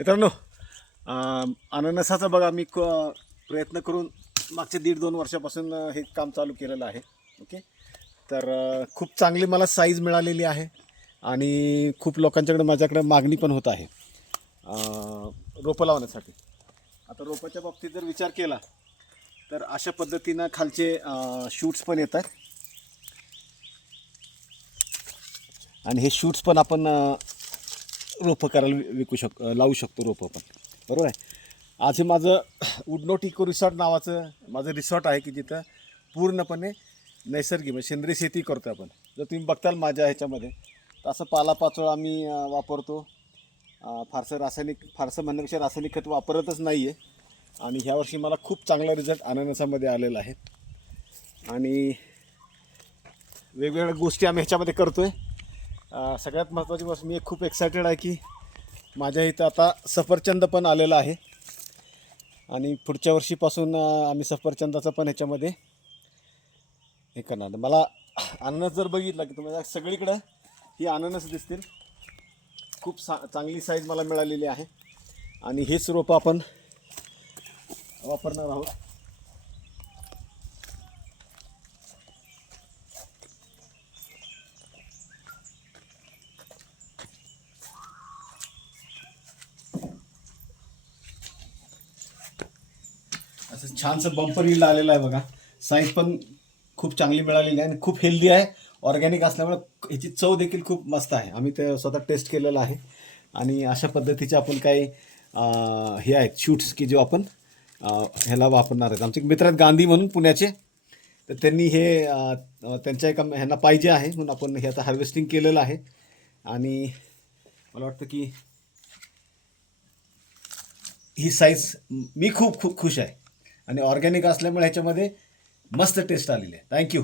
मित्रांनो, अननसाचा बघा मी प्रयत्न करून मागच्या 1.5-2 वर्षापासून हे काम चालू केलेलं आहे. ओके, तर खूप चांगली मला साईज मिळालेली आहे आणि खूप लोकांच्याकडे माझ्याकडे मागणी पण होत आहे रोपं लावण्यासाठी. आता रोपाच्या बाबतीत जर विचार केला तर अशा पद्धतीनं खालचे शूट्स पण येतात आणि हे शूट्स पण आपण रोपं करायला लावू शकतो रोपं पण, बरोबर आहे. आज हे माझं उडनोट इको रिसॉर्ट नावाचं माझं रिसॉर्ट आहे की जिथं पूर्णपणे नैसर्गिक म्हणजे सेंद्रिय शेती करतो आपण. जर तुम्ही बघताल माझ्या ह्याच्यामध्ये तर असं पालापाचोळा आम्ही वापरतो. फारसं म्हणण्यापेक्षा रासायनिक खत वापरतच नाही आहे. आणि ह्यावर्षी मला खूप चांगला रिझल्ट अननसामध्ये आलेला आहे आणि वेगवेगळ्या गोष्टी आम्ही ह्याच्यामध्ये करतो आहे. सगळ्यात महत्त्वाची गोष्ट, मी खूप एक्सायटेड आहे की माझ्या इथं आता सफरचंद पण आलेलं आहे आणि पुढच्या वर्षीपासून आम्ही सफरचंदाचं पण ह्याच्यामध्ये हे करणार. मला अननस जर बघितला की तुम्हाला सगळीकडं ही अननस दिसतील. खूप चांगली साईज मला मिळालेली आहे आणि हेच रोपं आपण वापरणार आहोत. असं छानसं बंपर यील्ड आलेलं आहे बघा. साईज पण खूप चांगली मिळालेली आहे आणि खूप हेल्दी आहे. ऑर्गॅनिक असल्यामुळे ह्याची चव देखील खूप मस्त आहे. आम्ही ते स्वतः टेस्ट केलेलं आहे आणि अशा पद्धतीचे आपण काही हे आहेत शूट्स की जो आपण ह्याला वापरणार आहेत. आमचे मित्र आहेत गांधी म्हणून पुण्याचे, तर त्यांनी हे त्यांच्या एका ह्यांना पाहिजे आहे म्हणून आपण हे आता हार्वेस्टिंग केलेलं आहे आणि मला वाटतं की ही साईज मी खूप खूप खुश आहे आणि ऑर्गॅनिक असल्यामुळे ह्याच्यामध्ये मस्त टेस्ट आलेली आहे. थँक्यू.